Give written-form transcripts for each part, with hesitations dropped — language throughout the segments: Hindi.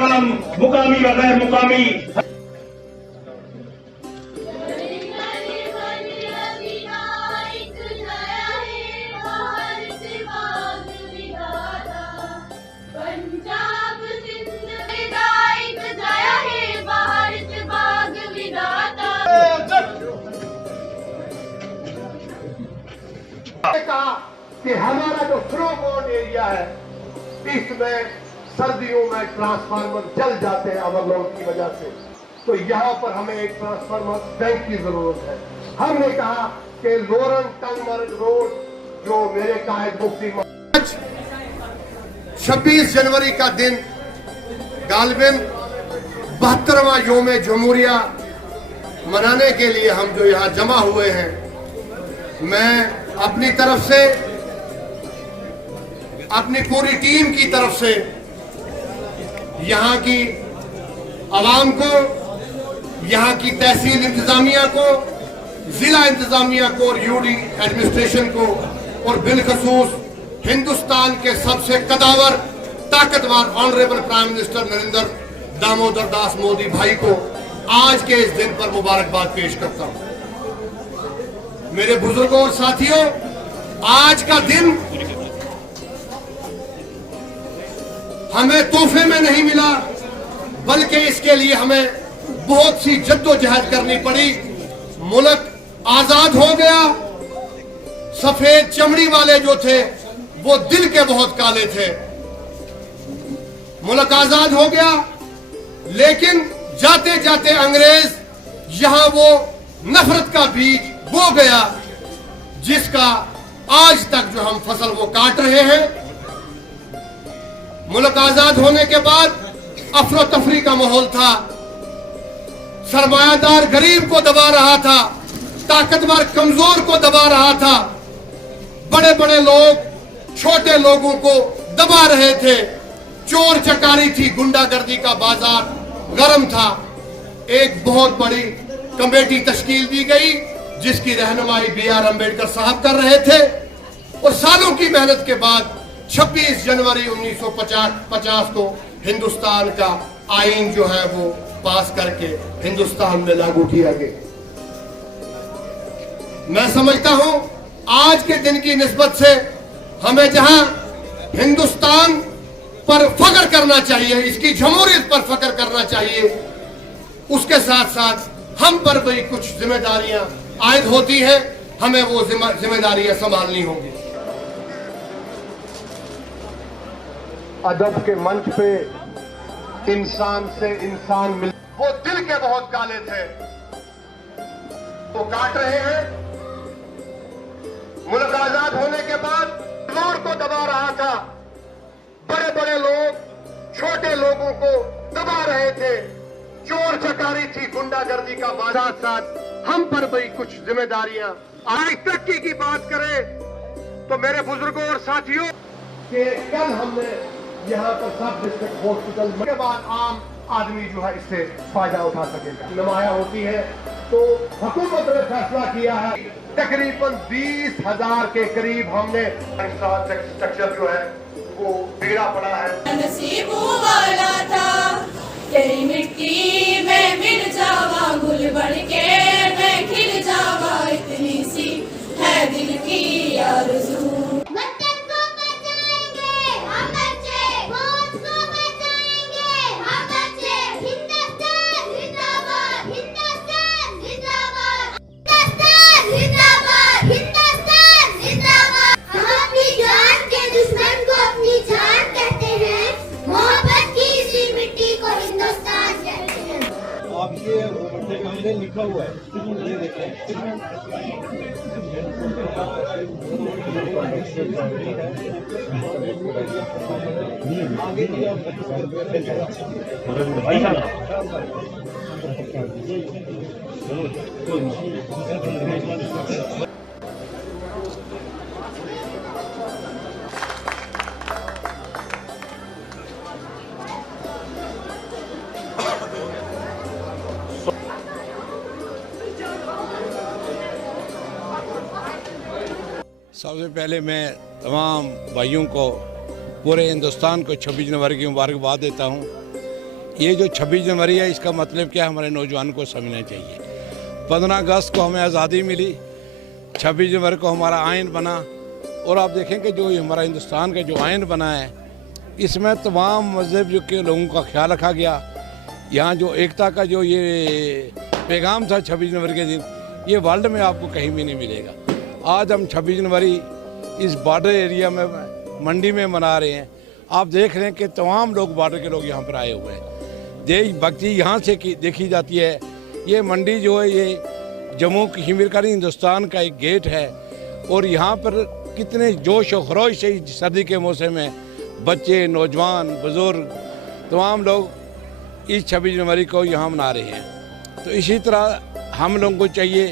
तमाम मुकामी व गैर मुकामी कहा कि हमारा जो फ्लो बोर्ड एरिया है इसमें सर्दियों में ट्रांसफार्मर जल जाते हैं ओवरलोड की वजह से, तो यहाँ पर हमें एक ट्रांसफार्मर बैंक की जरूरत है। हमने कहा कि लोरन टंगमर्ग रोड जो मेरे कायद मुफ्ती 26 जनवरी का दिन गालिबन 72वां योम जमहूरिया मनाने के लिए हम जो यहाँ जमा हुए हैं, मैं अपनी तरफ से, अपनी पूरी टीम की तरफ से यहाँ की आवाम को, यहाँ की तहसील इंतजामिया को, जिला इंतजामिया को और यूडी एडमिनिस्ट्रेशन को और बिलखसूस हिंदुस्तान के सबसे कदावर ताकतवर honourable prime minister Narendra Damodar Das Modi भाई को आज के इस दिन पर मुबारकबाद पेश करता हूं। मेरे बुजुर्गों और साथियों, आज का दिन हमें तोहफे में नहीं मिला, बल्कि इसके लिए हमें बहुत सी जद्दोजहद करनी पड़ी। मुल्क आजाद हो गया। सफेद चमड़ी वाले जो थे वो दिल के बहुत काले थे। मुल्क आजाद हो गया, लेकिन जाते जाते अंग्रेज यहां वो नफरत का बीज बो गया, जिसका आज तक जो हम फसल वो काट रहे हैं। मुल्क आजाद होने के बाद अफरा तफरी का माहौल था। सरमायादार गरीब को दबा रहा था, ताकतवर कमजोर को दबा रहा था, बड़े बड़े लोग छोटे लोगों को दबा रहे थे। चोर चकारी थी, गुंडागर्दी का बाजार गर्म था। एक बहुत बड़ी कमेटी तश्कील दी गई जिसकी रहनुमाई B.R. अम्बेडकर साहब कर रहे थे, और सालों की मेहनत के बाद 26 जनवरी 1950 को हिंदुस्तान का आईन जो है वो पास करके हिंदुस्तान में लागू किया गया। मैं समझता हूं आज के दिन की निस्बत से हमें जहां हिंदुस्तान पर फख्र करना चाहिए, इसकी जमहूरियत पर फख्र करना चाहिए, उसके साथ साथ हम पर भी कुछ जिम्मेदारियां आयद होती हैं। हमें वो जिम्मेदारियां संभालनी होंगी। अदब के मंच पे इंसान से इंसान मिल, वो दिल के बहुत काले थे, वो काट रहे हैं। मुल्क आजाद होने के बाद जोर को दबा रहा था, बड़े बड़े लोग छोटे लोगों को दबा रहे थे। चोर चकारी थी, गुंडागर्दी का बाजार। साथ हम पर भी कुछ जिम्मेदारियां। आज तरक्की की बात करें तो मेरे बुजुर्गों और साथियों, कि कल हमने यहाँ पर सब डिस्ट्रिक्ट हॉस्पिटल के बाद आम आदमी जो है इससे फायदा उठा सकेगा। नुमाया होती है तो हुकूमत ने फैसला किया है तकरीबन 20,000 के करीब हमने इंफ्रास्ट्रक्चर जो है वो बिगड़ा पड़ा है। नसीब वाला था तेरी मिट्टी में मिल जावा, गुल बढ़ के मैं खिल जावा, इतनी सी है दिल की आरज़ू। आपके लिखा हुआ है, ये देखें। आगे सबसे पहले मैं तमाम भाइयों को, पूरे हिंदुस्तान को 26 जनवरी की मुबारकबाद देता हूं। ये जो 26 जनवरी है, इसका मतलब क्या है, हमारे नौजवान को समझना चाहिए। 15 अगस्त को हमें आज़ादी मिली, 26 जनवरी को हमारा आइन बना, और आप देखें कि जो हमारा हिंदुस्तान का जो आइन बना है, इसमें तमाम मज़हब के लोगों का ख्याल रखा गया। यहाँ जो एकता का जो ये पैगाम था 26 जनवरी के दिन, ये वर्ल्ड में आपको कहीं भी नहीं मिलेगा। आज हम 26 जनवरी इस बॉर्डर एरिया में मंडी में मना रहे हैं। आप देख रहे हैं कि तमाम लोग, बॉर्डर के लोग यहाँ पर आए हुए हैं। देशभक्ति यहाँ से देखी जाती है। ये मंडी जो है, ये जम्मू कश्मीर का नहीं, हिंदुस्तान का एक गेट है, और यहाँ पर कितने जोश और खरोश से सर्दी के मौसम में बच्चे, नौजवान, बुज़ुर्ग, तमाम लोग इस 26 जनवरी को यहाँ मना रहे हैं। तो इसी तरह हम लोगों को चाहिए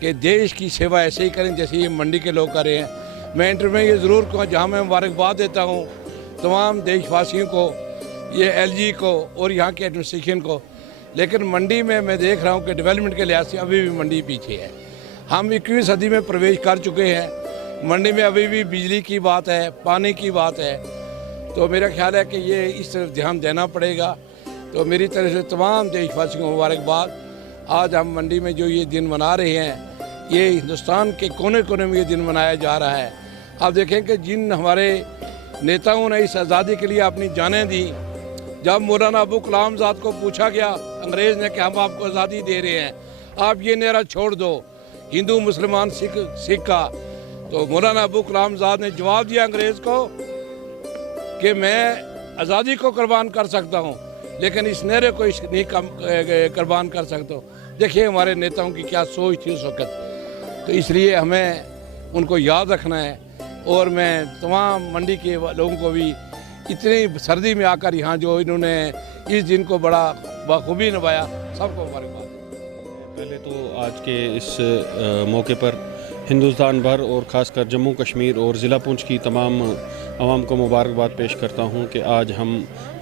कि देश की सेवा ऐसे ही करें जैसे ये मंडी के लोग कर रहे हैं। मैं इंटरव्यू में ये ज़रूर कहूँ, जहाँ मैं मुबारकबाद देता हूँ तमाम देशवासियों को, ये एलजी को और यहाँ के एडमिनिस्ट्रेशन को, लेकिन मंडी में मैं देख रहा हूँ कि डेवलपमेंट के लिहाज से अभी भी मंडी पीछे है। हम 21वीं सदी में प्रवेश कर चुके हैं, मंडी में अभी भी बिजली की बात है, पानी की बात है। तो मेरा ख्याल है कि ये इस तरफ ध्यान देना पड़ेगा। तो मेरी तरफ से तमाम देशवासियों को मुबारकबाद। आज हम मंडी में जो ये दिन मना रहे हैं, ये हिंदुस्तान के कोने कोने में ये दिन मनाया जा रहा है। आप देखें कि जिन हमारे नेताओं ने इस आज़ादी के लिए अपनी जानें दी, जब मौलाना अबू कलाम आज़ाद को पूछा गया अंग्रेज़ ने कि हम आपको आज़ादी दे रहे हैं, आप ये नारा छोड़ दो, हिंदू मुसलमान सिख का, तो मौलाना अबू कलाम आज़ाद ने जवाब दिया अंग्रेज़ को कि मैं आज़ादी को कुर्बान कर सकता हूँ, लेकिन इस नारे को नहीं कुर्बान कर सकता हूँ। देखिए हमारे नेताओं की क्या सोच थी उस वक़्त। तो इसलिए हमें उनको याद रखना है। और मैं तमाम मंडी के लोगों को भी, इतनी सर्दी में आकर यहाँ जो इन्होंने इस दिन को बड़ा बखूबी निभाया, सबको मुबारकबाद। पहले तो आज के इस मौके पर हिंदुस्तान भर और ख़ासकर जम्मू कश्मीर और ज़िला पुंछ की तमाम आवाम को मुबारकबाद पेश करता हूँ कि आज हम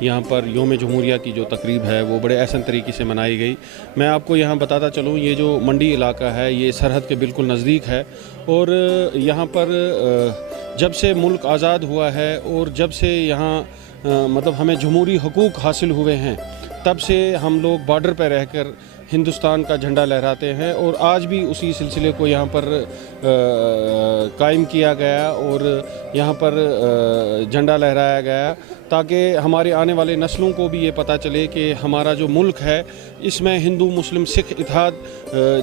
यहाँ पर योम जमहूरिया की जो तकरीब है वो बड़े अहसन तरीके से मनाई गई। मैं आपको यहाँ बताता चलूँ, ये जो मंडी इलाका है ये सरहद के बिल्कुल नज़दीक है, और यहाँ पर जब से मुल्क आज़ाद हुआ है और जब से यहाँ मतलब हमें जमहूरी हकूक़ हासिल हुए हैं, तब से हम लोग बॉर्डर पर रहकर हिंदुस्तान का झंडा लहराते हैं। और आज भी उसी सिलसिले को यहाँ पर कायम किया गया और यहाँ पर झंडा लहराया गया, ताकि हमारे आने वाले नस्लों को भी ये पता चले कि हमारा जो मुल्क है इसमें हिंदू मुस्लिम सिख इत्तेहाद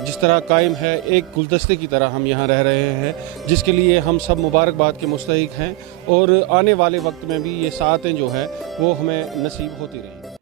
जिस तरह कायम है, एक गुलदस्ते की तरह हम यहाँ रह रहे हैं, जिसके लिए हम सब मुबारकबाद के मुस्तहिक हैं। और आने वाले वक्त में भी ये सातें जो है वो हमें नसीब होती रहेंगी।